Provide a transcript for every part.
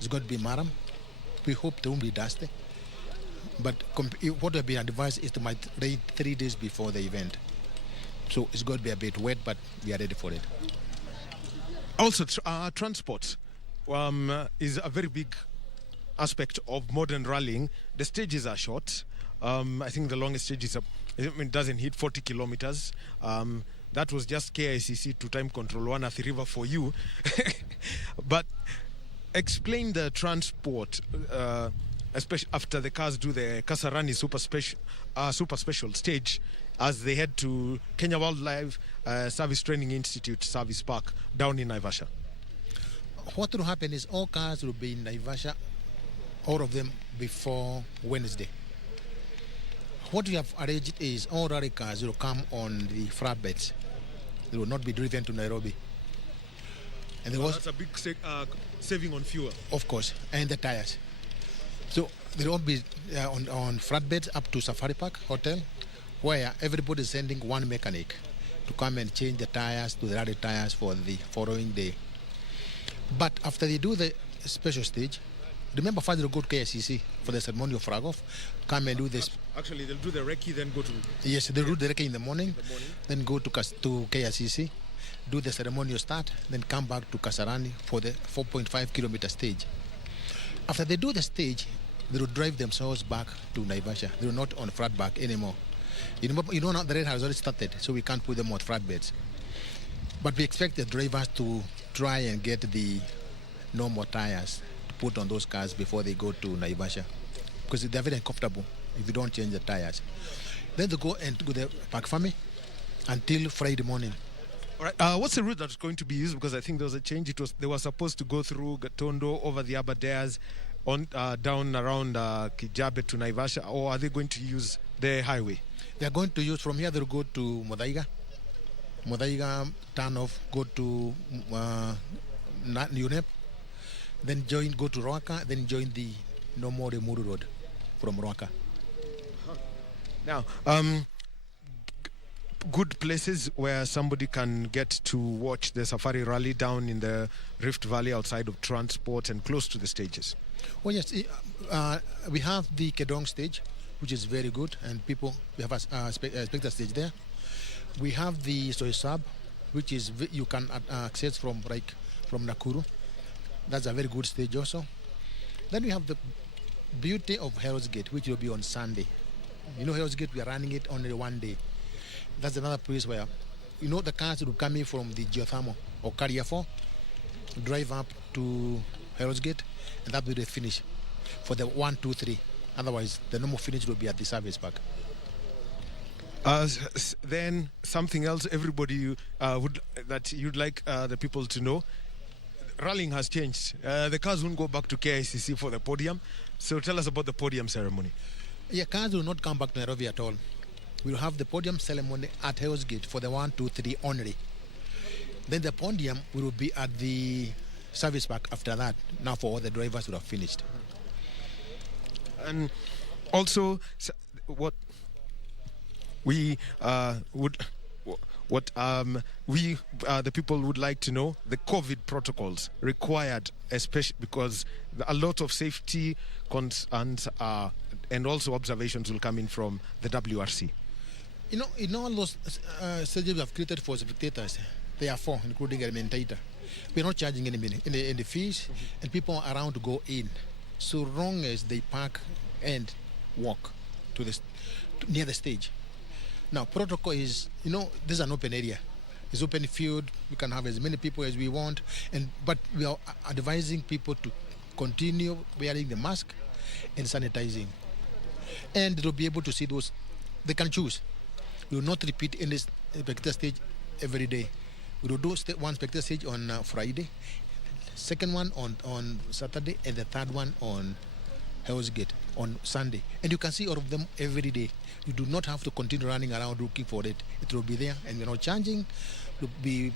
It's going to be Maram. We hope it won't be dusty. But what we've been advised is to might rain 3 days before the event. So it's going to be a bit wet, but we are ready for it. Also, transport is a very big aspect of modern rallying. The stages are short. I think the longest stage it doesn't hit 40 kilometers. That was just KICC to time control one Athi River for you. But explain the transport, especially after the cars do the Kasarani super special stage as they head to Kenya Wildlife Service Training Institute Service Park down in Naivasha. What will happen is all cars will be in Naivasha, all of them before Wednesday. What we have arranged is all rally cars will come on the flatbeds. They will not be driven to Nairobi. And that's a big saving on fuel. Of course, and the tires. So they won't be on flatbeds up to Safari Park Hotel, where everybody is sending one mechanic to come and change the tires to the rally tires for the following day. But after they do the special stage, remember first they'll go to KICC for the ceremony of flag off, come and do this. Actually, they'll do the recce, then go to... Yes, they'll do the recce in the morning, then go to KICC, do the ceremonial start, then come back to Kasarani for the 4.5 kilometer stage. After they do the stage, they will drive themselves back to Naivasha. They will not on flat back anymore. You know now the race has already started, so we can't put them on flatbeds. But we expect the drivers to try and get the normal tires to put on those cars before they go to Naivasha, because they're very uncomfortable if you don't change the tires. Then they go and go to Park Fami until Friday morning. All right. What's the route that's going to be used? Because I think there was a change. They were supposed to go through Gatondo, over the Aberdares, on down around Kijabe to Naivasha, or are they going to use the highway? They are going to use from here. They'll go to Modaiga, turn off, go to UNEP, then go to Roaka, then join the normal Remuru Road from Roaka. Now, good places where somebody can get to watch the safari rally down in the Rift Valley outside of transport and close to the stages. Oh yes, we have the Kedong stage, which is very good, and we have a spectator stage there. We have the Soy Sab, which is you can access from Nakuru. That's a very good stage also. Then we have the beauty of Hell's Gate, which will be on Sunday. You know, Hell's Gate, we are running it only one day. That's another place where, the cars will come in from the geothermal or Carrier 4, drive up to Hell's Gate, and that will be the finish for the 1, 2, 3. Otherwise, the normal finish will be at the service park. Then something else everybody that you'd like the people to know. Rallying has changed. The cars won't go back to KICC for the podium. So tell us about the podium ceremony. Yeah, cars will not come back to Nairobi at all. We'll have the podium ceremony at Hell's Gate for the 1, 2, 3 only. Then the podium will be at the service park after that. Now for all the drivers who have finished. And also, what we the people would like to know, the COVID protocols required, especially because a lot of safety concerns and also observations will come in from the WRC. In all those stages we have created for spectators, there are 4, including alimentator. We're not charging any fees, and people are around to go in, so long as they park and walk to near the stage. Now, protocol is, this is an open area. It's open field. We can have as many people as we want, but we are advising people to continue wearing the mask and sanitizing, and they'll be able to see those. They can choose. We will not repeat any spectator stage every day. We will do one spectator stage on Friday, second one on Saturday, and the third one on Hell's Gate on Sunday. And you can see all of them every day. You do not have to continue running around looking for it. It will be there, and we're not charging. It will be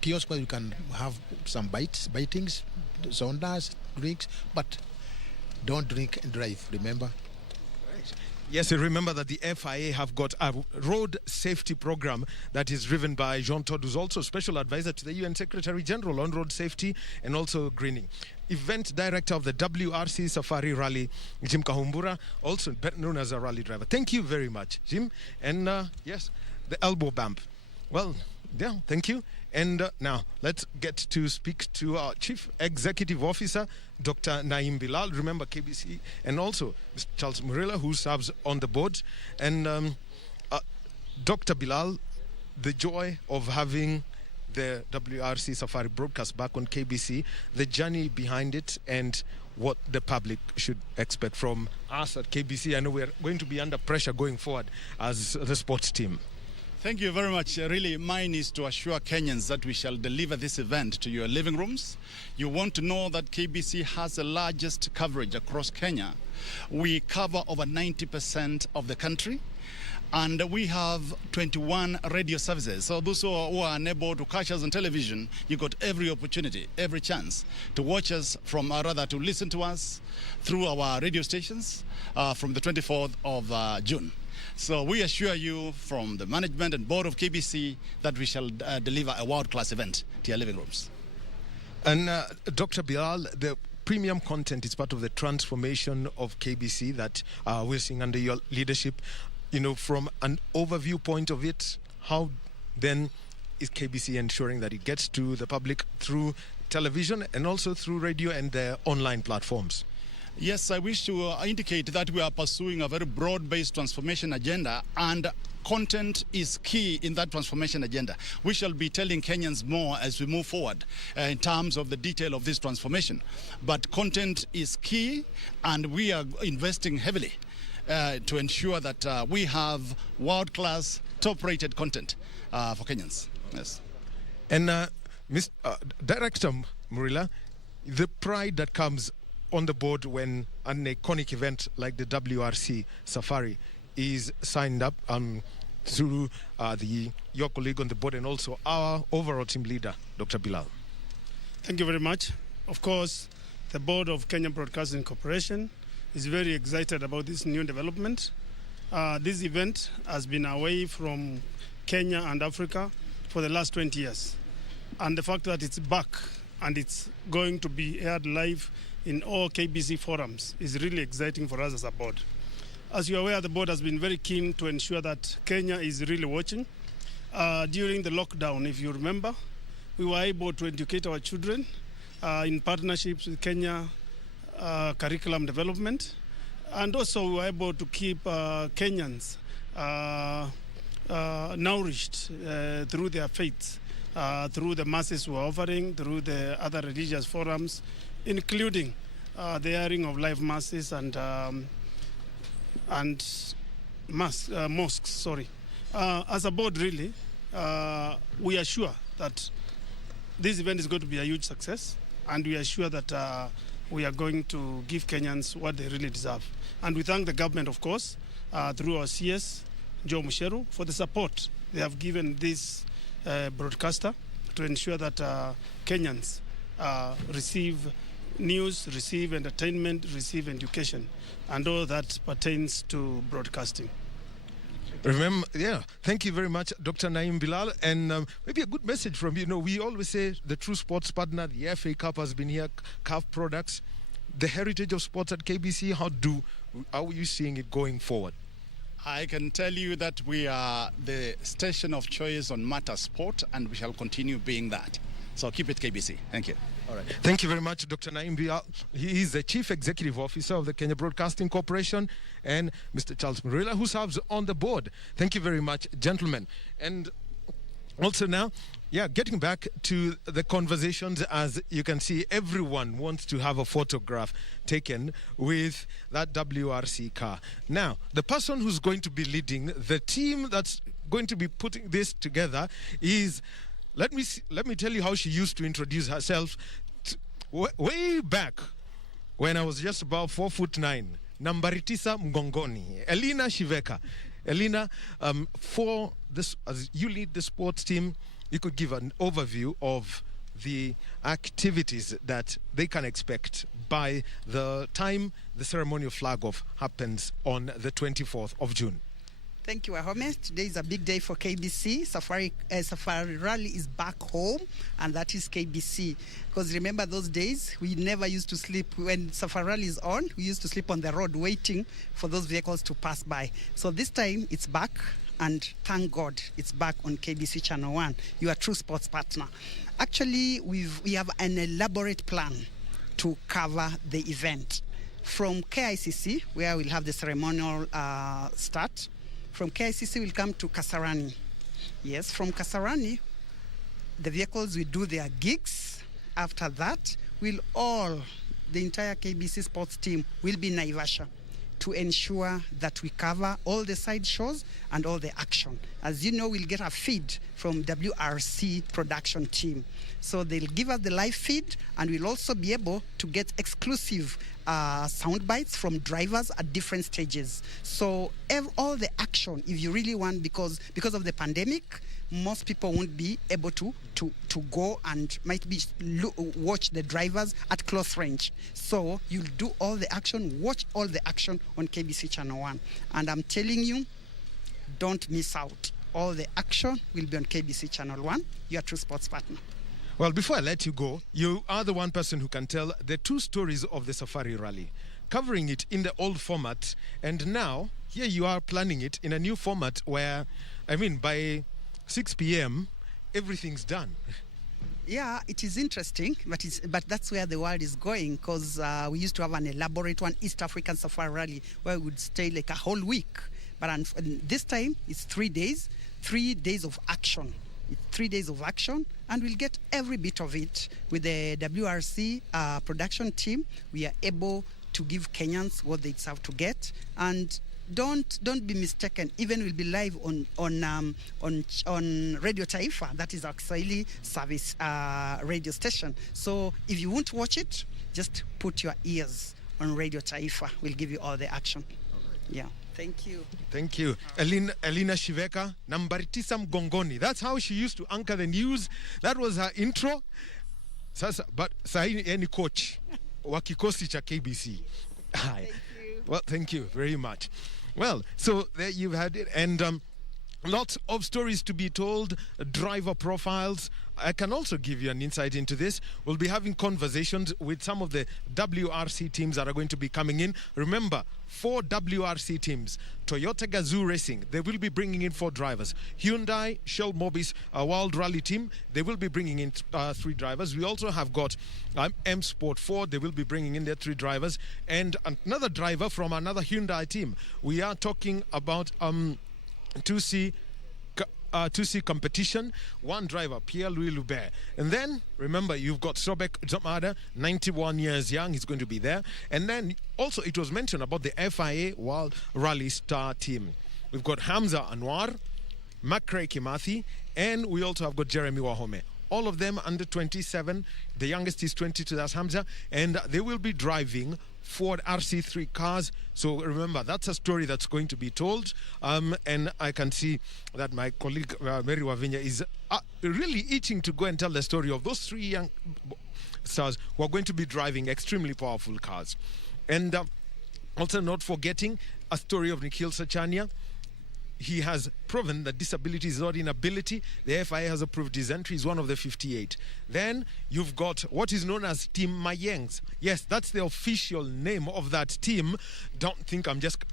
kiosk where you can have some bitings, sodas, drinks, but don't drink and drive, remember? Right. Yes, you remember that the FIA have got a road safety program that is driven by Jean Todt, who's also special advisor to the UN Secretary General on road safety and also greening. Event director of the WRC Safari Rally, Jim Kahumbura, also known as a rally driver. Thank you very much, Jim. And yes, the elbow bump. Well, yeah, thank you. And now let's get to speak to our Chief Executive Officer, Dr. Naim Bilal. Remember KBC, and also Mr. Charles Murila, who serves on the board. And Dr. Bilal, the joy of having the WRC Safari broadcast back on KBC, the journey behind it, and what the public should expect from us at KBC. I know we're going to be under pressure going forward as the sports team. Thank you very much. Really, mine is to assure Kenyans that we shall deliver this event to your living rooms. You want to know that KBC has the largest coverage across Kenya. We cover over 90% of the country, and we have 21 radio services. So those who are unable to catch us on television, you got every opportunity, every chance to watch us to listen to us through our radio stations from the 24th of June. So we assure you from the management and board of KBC that we shall deliver a world-class event to your living rooms. And Dr. Bilal, the premium content is part of the transformation of KBC that we're seeing under your leadership. You know, from an overview point of it, how then is KBC ensuring that it gets to the public through television and also through radio and the online platforms? Yes, I wish to indicate that we are pursuing a very broad-based transformation agenda, and content is key in that transformation agenda. We shall be telling Kenyans more as we move forward in terms of the detail of this transformation. But content is key, and we are investing heavily to ensure that we have world-class, top-rated content for Kenyans. Yes. And Director Murila, the pride that comes on the board when an iconic event like the WRC Safari is signed up through your colleague on the board and also our overall team leader, Dr. Bilal. Thank you very much. Of course, the board of Kenya Broadcasting Corporation is very excited about this new development. This event has been away from Kenya and Africa for the last 20 years. And the fact that it's back and it's going to be aired live in all KBC forums is really exciting for us as a board. As you are aware, the board has been very keen to ensure that Kenya is really watching. During the lockdown, if you remember, we were able to educate our children in partnerships with Kenya Curriculum Development, and also we were able to keep Kenyans nourished through their faith, through the masses we are offering, through the other religious forums, including the airing of live masses and mosques. Sorry. As a board, really, we are sure that this event is going to be a huge success, and we are sure that we are going to give Kenyans what they really deserve. And we thank the government, of course, through our CS, Joe Musheru, for the support they have given this broadcaster to ensure that Kenyans receive news, receive entertainment, receive education, and all that pertains to broadcasting. Remember, yeah, thank you very much, Dr. Naim Bilal. And maybe a good message from you. You know, we always say the true sports partner, the FA Cup has been here, CAF products, the heritage of sports at KBC. How are you seeing it going forward? I can tell you that we are the station of choice on matter sport, and we shall continue being that. So keep it KBC. Thank you. All right. Thank you very much, Dr. Naim Bilal. He is the Chief Executive Officer of the Kenya Broadcasting Corporation, and Mr. Charles Murila, who serves on the board. Thank you very much, gentlemen. And also now, getting back to the conversations, as you can see, everyone wants to have a photograph taken with that WRC car. Now, the person who's going to be leading the team that's going to be putting this together is, let me tell you how she used to introduce herself way back when I was just about 4'9", nambari 9 mgongoni, Elina Shiveka. Elina, for this, as you lead the sports team, you could give an overview of the activities that they can expect by the time the ceremonial flag off happens on the 24th of June. Thank you, Wahome. Today is a big day for KBC. Safari Rally is back home, and that is KBC. Because remember those days, we never used to sleep. When Safari Rally is on, we used to sleep on the road waiting for those vehicles to pass by. So this time, it's back, and thank God, it's back on KBC Channel 1, your true sports partner. Actually, we have an elaborate plan to cover the event. From KICC, where we'll have the ceremonial start. From KICC, we'll come to Kasarani. Yes, from Kasarani, the vehicles will do their gigs. After that, the entire KBC sports team will be in Naivasha to ensure that we cover all the side shows and all the action. As you know, we'll get a feed from WRC production team. So they'll give us the live feed, and we'll also be able to get exclusive sound bites from drivers at different stages. So all the action, if you really want, because of the pandemic, most people won't be able to go and might be watch the drivers at close range. So you'll do all the action, watch all the action on KBC Channel 1. And I'm telling you, don't miss out. All the action will be on KBC Channel 1, your true sports partner. Well, before I let you go, you are the one person who can tell the two stories of the Safari Rally, covering it in the old format, and now here you are planning it in a new format where, by 6 p.m., everything's done. Yeah, it is interesting, but that's where the world is going, because we used to have an elaborate one, East African Safari Rally, where we would stay like a whole week. But this time, it's 3 days, 3 days of action. 3 days of action, and we'll get every bit of it. With the WRC production team, we are able to give Kenyans what they deserve to get. And don't be mistaken, even we'll be live on Radio Taifa, that is our Kiswahili service radio station. So if you won't watch it, just put your ears on Radio Taifa. We'll give you all the action. Yeah. Thank you. Thank you. Elina Shiveka, nambari 9 mgongoni. That's how she used to anchor the news. That was her intro. But sahi any coach wa kikosi cha KBC. Thank you. Well, thank you very much. Well, so there you've had it. And lots of stories to be told, driver profiles. I can also give you an insight into this. We'll be having conversations with some of the WRC teams that are going to be coming in. Remember, 4 WRC teams. Toyota Gazoo Racing, they will be bringing in 4 drivers. Hyundai, Shell Mobis, World Rally Team, they will be bringing in 3 drivers. We also have got M Sport 4, they will be bringing in their 3 drivers. And another driver from another Hyundai team. We are talking about 2C competition, 1 driver, Pierre-Louis Loubert. And then, remember, you've got Sobek Zamada, 91 years young, he's going to be there. And then, also, it was mentioned about the FIA World Rally Star team. We've got Hamza Anwar, Makray Kimathi, and we also have got Jeremy Wahome. All of them under 27. The youngest is 22, that's Hamza. And they will be driving Ford RC3 cars. So remember, that's a story that's going to be told. And I can see that my colleague Mary Wavinya is really itching to go and tell the story of those 3 young stars who are going to be driving extremely powerful cars. And also not forgetting a story of Nikhil Sachania. He has proven that disability is not inability. The FIA has approved his entry. He's one of the 58. Then you've got what is known as Team Mayengs. Yes, that's the official name of that team. Don't think I'm just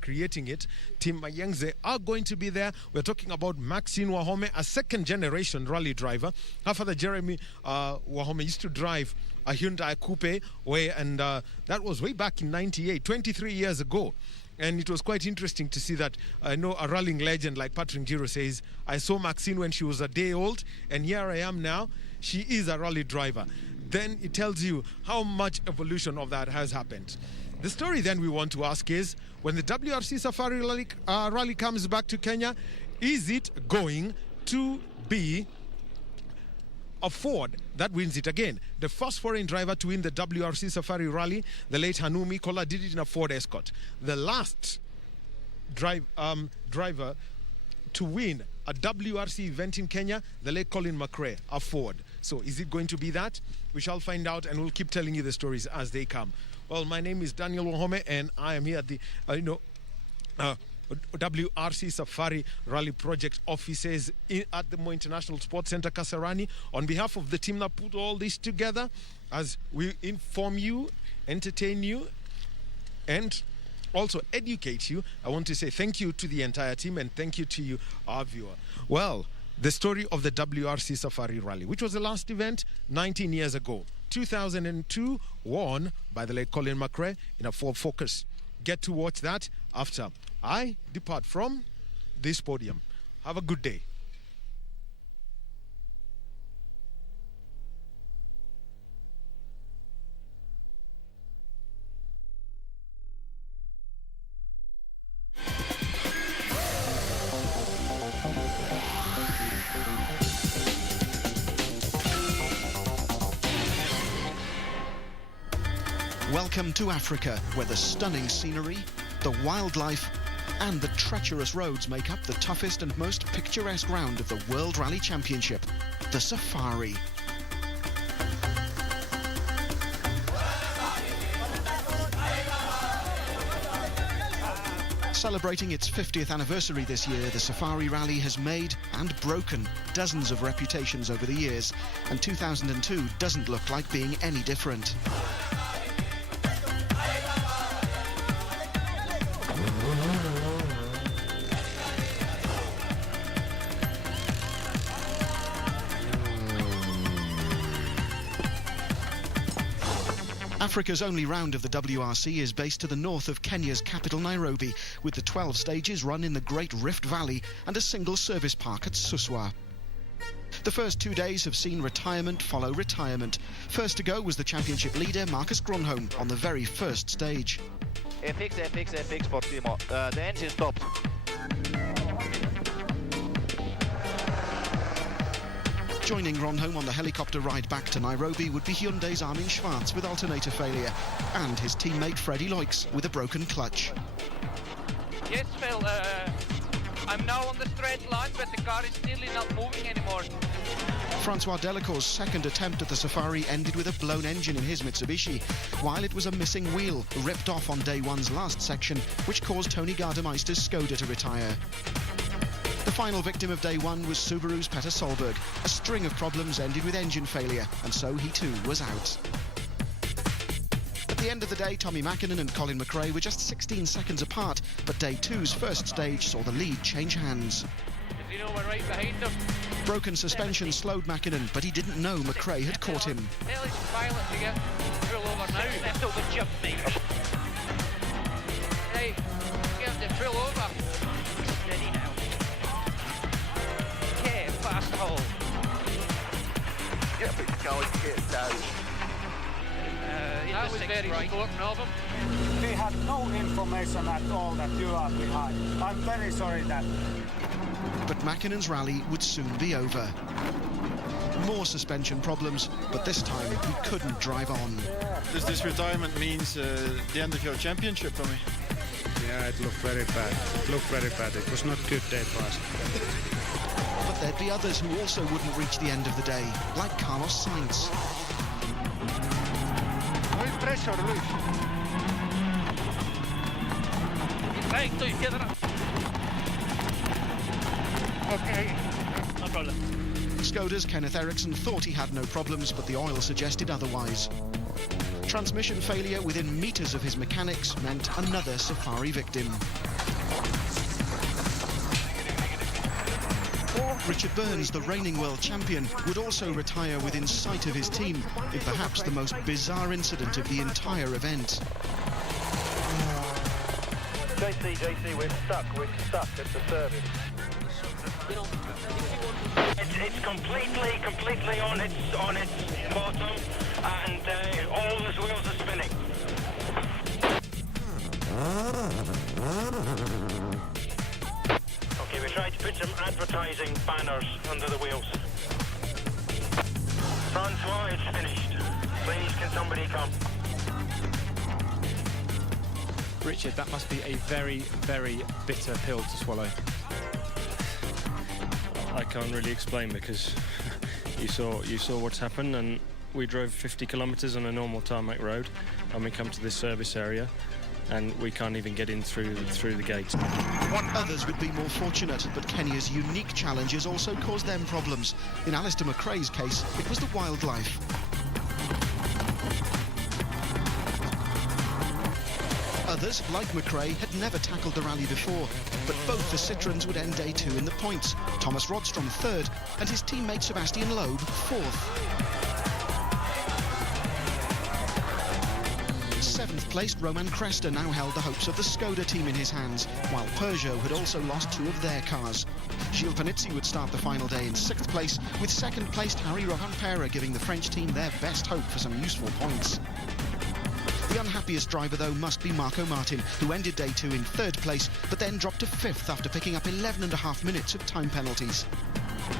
creating it. Team Mayengs, they are going to be there. We're talking about Maxine Wahome, a second-generation rally driver. Her father, Jeremy Wahome, used to drive a Hyundai Coupe, and that was way back in 98, 23 years ago. And it was quite interesting to see that, I know a rallying legend like Patrick Njiro says, I saw Maxine when she was a day old, and here I am now. She is a rally driver. Then it tells you how much evolution of that has happened. The story then we want to ask is, when the WRC Safari Rally comes back to Kenya, is it going to be a Ford that wins it again? The first foreign driver to win the WRC Safari Rally, the late Hanumi Kola, did it in a Ford Escort. The last driver to win a WRC event in Kenya, the late Colin McRae, a Ford. So is it going to be that? We shall find out, and we'll keep telling you the stories as they come. Well, my name is Daniel Wahome, and I am here at the WRC Safari Rally Project offices at the Mo International Sports Center, Kasarani. On behalf of the team that put all this together, as we inform you, entertain you, and also educate you, I want to say thank you to the entire team and thank you to you, our viewer. Well, the story of the WRC Safari Rally, which was the last event 19 years ago, 2002, won by the late Colin McRae in a Ford Focus. Get to watch that after I depart from this podium. Have a good day. Welcome to Africa, where the stunning scenery, the wildlife and the treacherous roads make up the toughest and most picturesque round of the World Rally Championship, the Safari. Celebrating its 50th anniversary this year, the Safari Rally has made and broken dozens of reputations over the years, and 2002 doesn't look like being any different. Africa's only round of the WRC is based to the north of Kenya's capital Nairobi, with the 12 stages run in the Great Rift Valley and a single service park at Suswa. The first 2 days have seen retirement follow retirement. First to go was the championship leader Marcus Gronholm on the very first stage. FX for Timo. The engine stopped. Joining Gronholm on the helicopter ride back to Nairobi would be Hyundai's Armin Schwarz with alternator failure, and his teammate Freddie Loix with a broken clutch. Yes, Phil, I'm now on the straight line, but the car is still not moving anymore. Francois Delacour's second attempt at the Safari ended with a blown engine in his Mitsubishi, while it was a missing wheel ripped off on day one's last section, which caused Tony Gardemeister's Skoda to retire. The final victim of day one was Subaru's Petter Solberg. A string of problems ended with engine failure, and so he too was out. At the end of the day, Tommy Mäkinen and Colin McRae were just 16 seconds apart, but day two's first stage saw the lead change hands. You know, we're right behind him. Broken suspension slowed Mäkinen, but he didn't know McRae had caught him. Tell his pilot to get pull over now. Left over jump, mate. Hey, get him to pull over. Steady now. Okay, fast hole. Yep, it's going to get down. That was very important of him. We had no information at all that you are behind. I'm very sorry that. But Mäkinen's rally would soon be over. More suspension problems, but this time he couldn't drive on. Does this retirement means the end of your championship for me? Yeah, it looked very bad. It was not good day for us. But there'd be others who also wouldn't reach the end of the day, like Carlos Sainz. Pressure loose. Right, so you get it up. Okay, no problem. Skoda's Kenneth Eriksson thought he had no problems, but the oil suggested otherwise. Transmission failure within meters of his mechanics meant another Safari victim. Richard Burns, the reigning world champion, would also retire within sight of his team in perhaps the most bizarre incident of the entire event. JC, we're stuck at the service. It's completely on its bottom, and all those wheels are spinning. Okay, we tried to put some advertising banners under the wheels. Francois, it's finished. Please, can somebody come? Richard, that must be a very, very bitter pill to swallow. I can't really explain because You saw what's happened, and we drove 50 kilometres on a normal tarmac road, and we come to this service area, and we can't even get in through the gate. Others would be more fortunate, but Kenya's unique challenges also caused them problems. In Alistair McRae's case, it was the wildlife. Others, like McRae, had never tackled the rally before, but both the Citroens would end day 2 in the points. Thomas Rodstrom 3rd, and his teammate Sebastian Loeb 4th. 7th-placed Roman Cresta now held the hopes of the Skoda team in his hands, while Peugeot had also lost 2 of their cars. Gilles Panizzi would start the final day in 6th place, with 2nd-placed Harry Rovanpera giving the French team their best hope for some useful points. The unhappiest driver, though, must be Marco Martin, who ended day 2 in 3rd place, but then dropped to 5th after picking up 11.5 minutes of time penalties.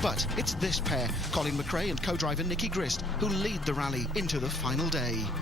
But it's this pair, Colin McRae and co-driver Nicky Grist, who lead the rally into the final day.